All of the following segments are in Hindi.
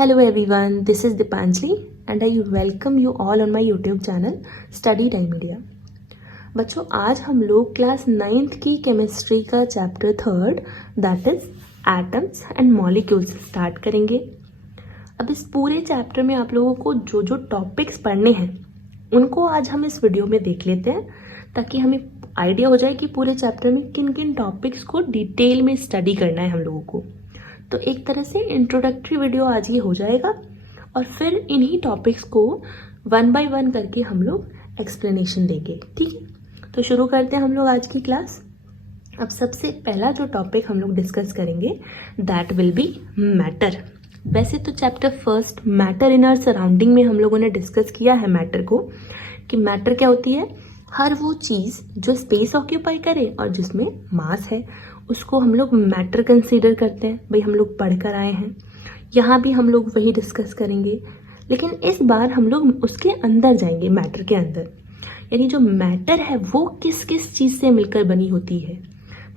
Hello everyone, this is Dipanjali and I welcome you all on my YouTube channel Study Time Media। बच्चों आज हम लोग क्लास 9th की केमिस्ट्री का chapter 3rd that is atoms and molecules start करेंगे। अब इस पूरे चैप्टर में आप लोगों को जो जो टॉपिक्स पढ़ने हैं उनको आज हम इस वीडियो में देख लेते हैं ताकि हमें आइडिया हो जाए कि पूरे चैप्टर में किन किन टॉपिक्स को डिटेल में स्टडी करना है हम लोगों को। तो एक तरह से इंट्रोडक्टरी वीडियो आज ये हो जाएगा और फिर इन्हीं टॉपिक्स को वन बाय वन करके हम लोग एक्सप्लेनेशन देंगे, ठीक है। तो शुरू करते हैं हम लोग आज की क्लास। अब सबसे पहला जो टॉपिक हम लोग डिस्कस करेंगे दैट विल बी मैटर। वैसे तो chapter 1 matter in our surrounding में हम लोगों ने डिस्कस किया है मैटर को, कि मैटर क्या होती है, हर वो चीज़ जो स्पेस ऑक्यूपाई करे और जिसमें मास है उसको हम लोग मैटर कंसीडर करते हैं। भाई हम लोग पढ़ कर आए हैं, यहाँ भी हम लोग वही डिस्कस करेंगे, लेकिन इस बार हम लोग उसके अंदर जाएंगे, मैटर के अंदर। यानी जो मैटर है वो किस किस चीज़ से मिलकर बनी होती है।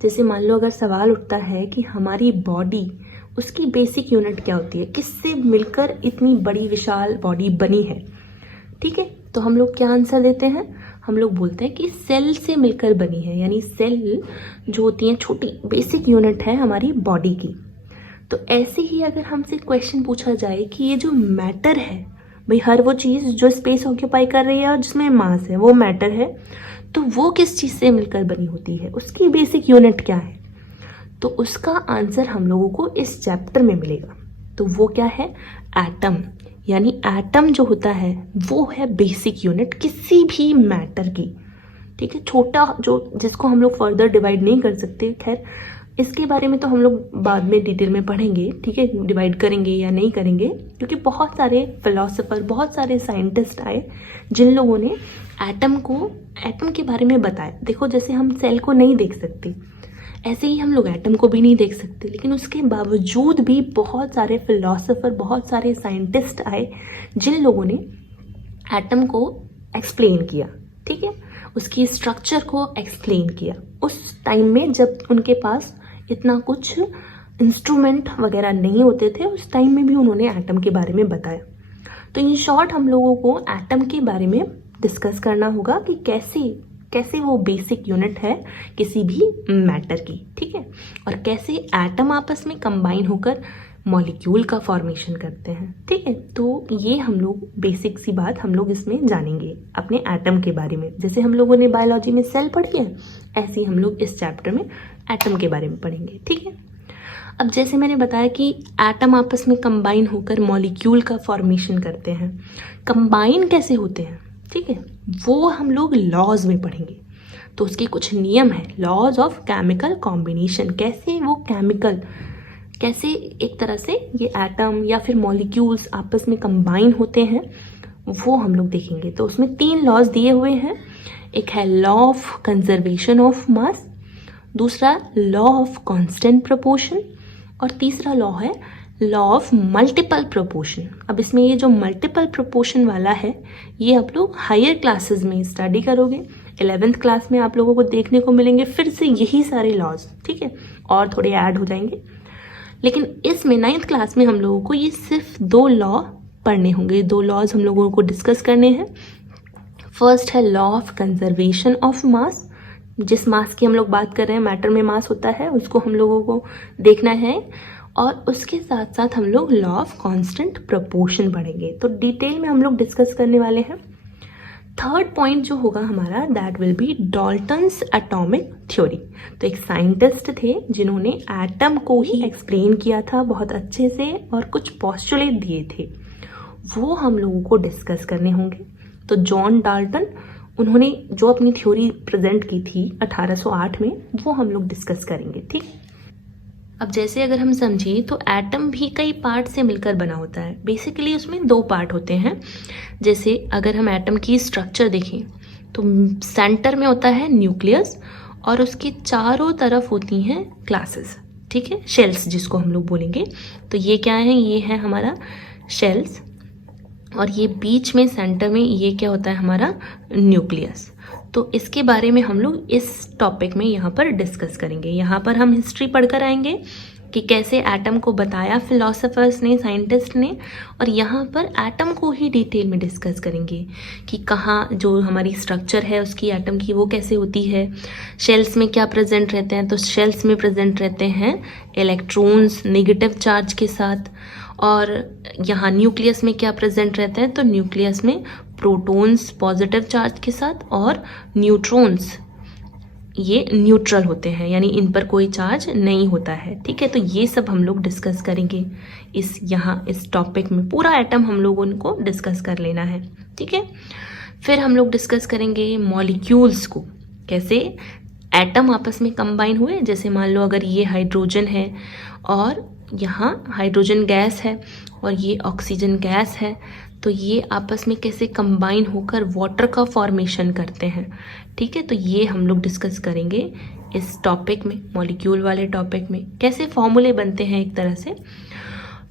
जैसे मान लो अगर सवाल उठता है कि हमारी बॉडी, उसकी बेसिक यूनिट क्या होती है, किससे मिलकर इतनी बड़ी विशाल बॉडी बनी है, ठीक है। तो हम लोग क्या आंसर देते हैं, हम लोग बोलते हैं कि सेल से मिलकर बनी है। यानी सेल जो होती है छोटी बेसिक यूनिट है हमारी बॉडी की। तो ऐसे ही अगर हमसे क्वेश्चन पूछा जाए कि ये जो मैटर है, भाई हर वो चीज़ जो स्पेस ऑक्यूपाई कर रही है और जिसमें मास है वो मैटर है, तो वो किस चीज़ से मिलकर बनी होती है, उसकी बेसिक यूनिट क्या है, तो उसका आंसर हम लोगों को इस चैप्टर में मिलेगा। तो वो क्या है, एटम। यानी एटम जो होता है वो है बेसिक यूनिट किसी भी मैटर की, ठीक है। छोटा जो जिसको हम लोग फर्दर डिवाइड नहीं कर सकते, खैर इसके बारे में तो हम लोग बाद में डिटेल में पढ़ेंगे, ठीक है, डिवाइड करेंगे या नहीं करेंगे, क्योंकि बहुत सारे फिलोसोफर, बहुत सारे साइंटिस्ट आए जिन लोगों ने एटम के बारे में बताया। देखो जैसे हम सेल को नहीं देख सकते, ऐसे ही हम लोग एटम को भी नहीं देख सकते, लेकिन उसके बावजूद भी बहुत सारे फिलोसोफर, बहुत सारे साइंटिस्ट आए जिन लोगों ने एटम को एक्सप्लेन किया, ठीक है, उसकी स्ट्रक्चर को एक्सप्लेन किया। उस टाइम में जब उनके पास इतना कुछ इंस्ट्रूमेंट वगैरह नहीं होते थे, उस टाइम में भी उन्होंने एटम के बारे में बताया। तो इन शॉर्ट हम लोगों को एटम के बारे में डिस्कस करना होगा कि कैसे वो बेसिक यूनिट है किसी भी मैटर की, ठीक है, और कैसे एटम आपस में कंबाइन होकर मॉलिक्यूल का फॉर्मेशन करते हैं, ठीक है। तो ये हम लोग बेसिक सी बात हम लोग इसमें जानेंगे अपने एटम के बारे में। जैसे हम लोगों ने बायोलॉजी में सेल पढ़ी है, ऐसे ही हम लोग इस चैप्टर में एटम के बारे में पढ़ेंगे, ठीक है। अब जैसे मैंने बताया कि एटम आपस में कंबाइन होकर मॉलिक्यूल का फॉर्मेशन करते हैं, कंबाइन कैसे होते हैं, ठीक है, वो हम लोग लॉज में पढ़ेंगे। तो उसके कुछ नियम है, लॉज ऑफ केमिकल कॉम्बिनेशन, कैसे वो केमिकल, कैसे एक तरह से ये एटम या फिर मॉलिक्यूल्स आपस में कंबाइन होते हैं, वो हम लोग देखेंगे। तो उसमें 3 लॉज दिए हुए हैं। एक है law of conservation of mass, दूसरा लॉ ऑफ कांस्टेंट प्रोपोर्शन, और तीसरा लॉ है लॉ ऑफ मल्टीपल प्रोपोर्शन। अब इसमें ये जो मल्टीपल प्रोपोर्शन वाला है ये आप लोग हायर क्लासेस में स्टडी करोगे। 11th क्लास में आप लोगों को देखने को मिलेंगे फिर से यही सारे लॉज, ठीक है, और थोड़े ऐड हो जाएंगे। लेकिन इसमें 9th क्लास में हम लोगों को ये सिर्फ 2 लॉ पढ़ने होंगे, 2 लॉज हम लोगों को डिस्कस करने हैं। फर्स्ट है law of conservation of mass. जिस मास की हम लोग बात कर रहे हैं, मैटर में मास होता है, उसको हम लोगों को देखना है। और उसके साथ साथ हम लोग लॉ ऑफ कांस्टेंट प्रोपोर्शन पढ़ेंगे। तो डिटेल में हम लोग डिस्कस करने वाले हैं। थर्ड पॉइंट जो होगा हमारा that will be Dalton's atomic theory. तो एक साइंटिस्ट थे जिन्होंने एटम को ही एक्सप्लेन किया था बहुत अच्छे से और कुछ पोस्टुलेट दिए थे, वो हम लोगों को डिस्कस करने होंगे। तो जॉन डाल्टन, उन्होंने जो अपनी थ्योरी प्रेजेंट की थी 1808 में, वो हम लोग डिस्कस करेंगे, ठीक। अब जैसे अगर हम समझें तो एटम भी कई पार्ट से मिलकर बना होता है। बेसिकली उसमें 2 पार्ट होते हैं। जैसे अगर हम एटम की स्ट्रक्चर देखें तो सेंटर में होता है न्यूक्लियस और उसके चारों तरफ होती हैं क्लासेस, ठीक है, शेल्स जिसको हम लोग बोलेंगे। तो ये क्या है, ये है हमारा शेल्स, और ये बीच में सेंटर में ये क्या होता है, हमारा न्यूक्लियस। तो इसके बारे में हम लोग इस टॉपिक में यहाँ पर डिस्कस करेंगे। यहाँ पर हम हिस्ट्री पढ़कर आएंगे कि कैसे एटम को बताया फिलोसोफर्स ने, साइंटिस्ट ने, और यहाँ पर एटम को ही डिटेल में डिस्कस करेंगे कि कहाँ जो हमारी स्ट्रक्चर है उसकी एटम की वो कैसे होती है। शेल्स में क्या प्रेजेंट रहते हैं, तो शेल्स में प्रेजेंट रहते हैं इलेक्ट्रॉन्स नेगेटिव चार्ज के साथ, और यहाँ न्यूक्लियस में क्या प्रेजेंट रहते हैं, तो न्यूक्लियस में प्रोटॉन्स पॉजिटिव चार्ज के साथ और न्यूट्रॉन्स ये न्यूट्रल होते हैं, यानी इन पर कोई चार्ज नहीं होता है। ठीक है, तो ये सब हम लोग डिस्कस करेंगे इस टॉपिक में। पूरा एटम हम लोगों को डिस्कस कर लेना है। ठीक है, फिर हम लोग डिस्कस करेंगे मॉलिक्यूल्स को, कैसे एटम आपस में कंबाइन हुए। जैसे मान लो अगर ये हाइड्रोजन है और यहाँ हाइड्रोजन गैस है और ये ऑक्सीजन गैस है, तो ये आपस में कैसे कंबाइन होकर वाटर का फॉर्मेशन करते हैं। ठीक है, तो ये हम लोग डिस्कस करेंगे इस टॉपिक में, मॉलिक्यूल वाले टॉपिक में, कैसे फॉर्मूले बनते हैं एक तरह से।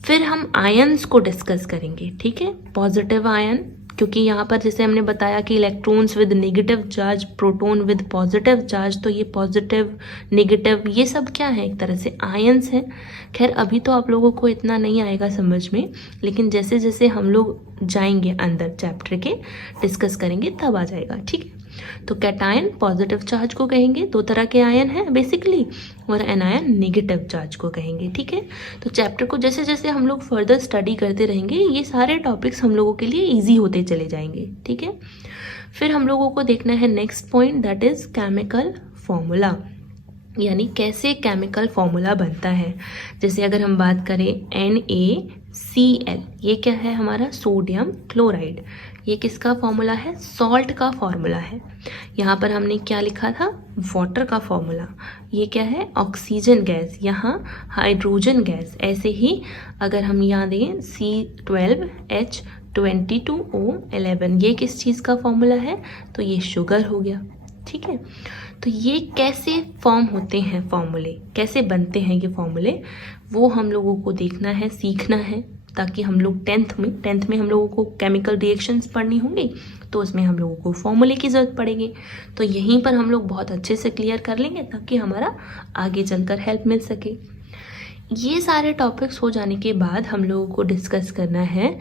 फिर हम आयन्स को डिस्कस करेंगे। ठीक है, पॉजिटिव आयन, क्योंकि यहाँ पर जैसे हमने बताया कि electrons with negative charge, proton with positive charge, तो ये पॉजिटिव नेगेटिव ये सब क्या है, एक तरह से आयन्स हैं। खैर अभी तो आप लोगों को इतना नहीं आएगा समझ में, लेकिन जैसे जैसे हम लोग जाएंगे अंदर चैप्टर के डिस्कस करेंगे तब आ जाएगा। ठीक है, तो कैटायन पॉजिटिव चार्ज को कहेंगे, 2 तरह के आयन हैं बेसिकली, और एनायन नेगेटिव चार्ज को कहेंगे। ठीक है, तो चैप्टर को जैसे जैसे हम लोग फर्दर स्टडी करते रहेंगे ये सारे टॉपिक्स हम लोगों के लिए इजी होते चले जाएंगे। ठीक है, फिर हम लोगों को देखना है next point, that is chemical formula, यानी कैसे केमिकल फॉर्मूला बनता है। जैसे अगर हम बात करें NaCl, ये क्या है हमारा सोडियम क्लोराइड, ये किसका फॉर्मूला है, सॉल्ट का फॉर्मूला है। यहाँ पर हमने क्या लिखा था, वाटर का फॉर्मूला। ये क्या है, ऑक्सीजन गैस, यहाँ हाइड्रोजन गैस। ऐसे ही अगर हम यहाँ दें C12H22O11, ये किस चीज़ का फॉर्मूला है, तो ये शुगर हो गया। ठीक है, तो ये कैसे फॉर्म होते हैं फॉर्मूले, कैसे बनते हैं ये फॉर्मूले, वो हम लोगों को देखना है, सीखना है, ताकि हम लोग टेंथ में हम लोगों को केमिकल रिएक्शंस पढ़नी होंगी, तो उसमें हम लोगों को फॉर्मूले की ज़रूरत पड़ेगी। तो यहीं पर हम लोग बहुत अच्छे से क्लियर कर लेंगे ताकि हमारा आगे चलकर हेल्प मिल सके। ये सारे टॉपिक्स हो जाने के बाद हम लोगों को डिस्कस करना है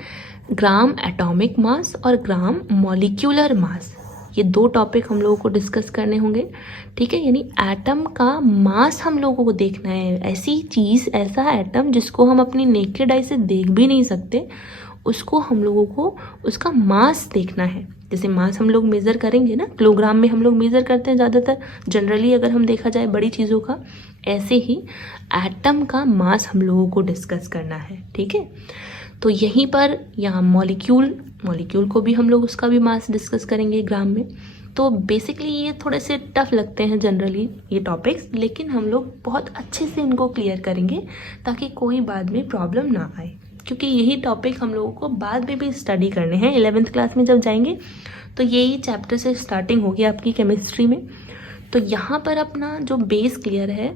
ग्राम एटॉमिक मास और ग्राम मॉलिक्यूलर मास। ये 2 टॉपिक हम लोगों को डिस्कस करने होंगे। ठीक है, यानी एटम का मास हम लोगों को देखना है, ऐसी चीज़, ऐसा एटम जिसको हम अपनी नेकेड आई से देख भी नहीं सकते, उसको हम लोगों को उसका मास देखना है। जैसे मास हम लोग मेज़र करेंगे ना, किलोग्राम में हम लोग मेज़र करते हैं ज़्यादातर जनरली अगर हम देखा जाए बड़ी चीज़ों का, ऐसे ही एटम का मास हम लोगों को डिस्कस करना है। ठीक है, तो यहीं पर यहाँ मॉलिक्यूल को भी हम लोग उसका भी मास डिस्कस करेंगे ग्राम में। तो बेसिकली ये थोड़े से टफ लगते हैं जनरली ये टॉपिक्स, लेकिन हम लोग बहुत अच्छे से इनको क्लियर करेंगे ताकि कोई बाद में प्रॉब्लम ना आए, क्योंकि यही टॉपिक हम लोगों को बाद में भी स्टडी करने हैं। 11th क्लास में जब जाएंगे तो यही चैप्टर से स्टार्टिंग होगी आपकी केमिस्ट्री में, तो यहाँ पर अपना जो बेस क्लियर है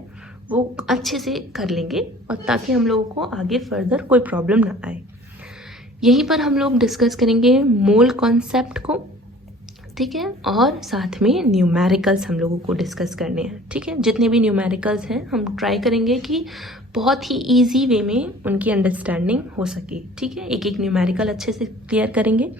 वो अच्छे से कर लेंगे, और ताकि हम लोगों को आगे फर्दर कोई प्रॉब्लम ना आए। यहीं पर हम लोग डिस्कस करेंगे मोल कॉन्सेप्ट को। ठीक है, और साथ में न्यूमेरिकल्स हम लोगों को डिस्कस करने हैं। ठीक है, जितने भी न्यूमेरिकल्स हैं हम ट्राई करेंगे कि बहुत ही इजी वे में उनकी अंडरस्टैंडिंग हो सके। ठीक है, एक एक न्यूमेरिकल अच्छे से क्लियर करेंगे।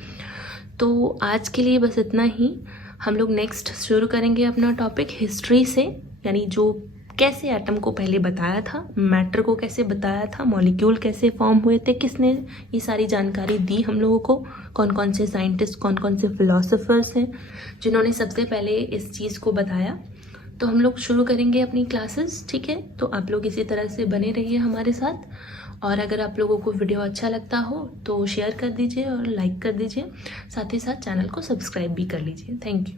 तो आज के लिए बस इतना ही। हम लोग नेक्स्ट शुरू करेंगे अपना टॉपिक हिस्ट्री से, यानी जो कैसे एटम को पहले बताया था, मैटर को कैसे बताया था, मॉलिक्यूल कैसे फॉर्म हुए थे, किसने ये सारी जानकारी दी हम लोगों को, कौन कौन से साइंटिस्ट, कौन कौन से फिलोसोफर्स हैं जिन्होंने सबसे पहले इस चीज़ को बताया। तो हम लोग शुरू करेंगे अपनी क्लासेस। ठीक है, तो आप लोग इसी तरह से बने रहिए हमारे साथ, और अगर आप लोगों को वीडियो अच्छा लगता हो तो शेयर कर दीजिए और लाइक कर दीजिए, साथ ही साथ चैनल को सब्सक्राइब भी कर लीजिए। Thank you.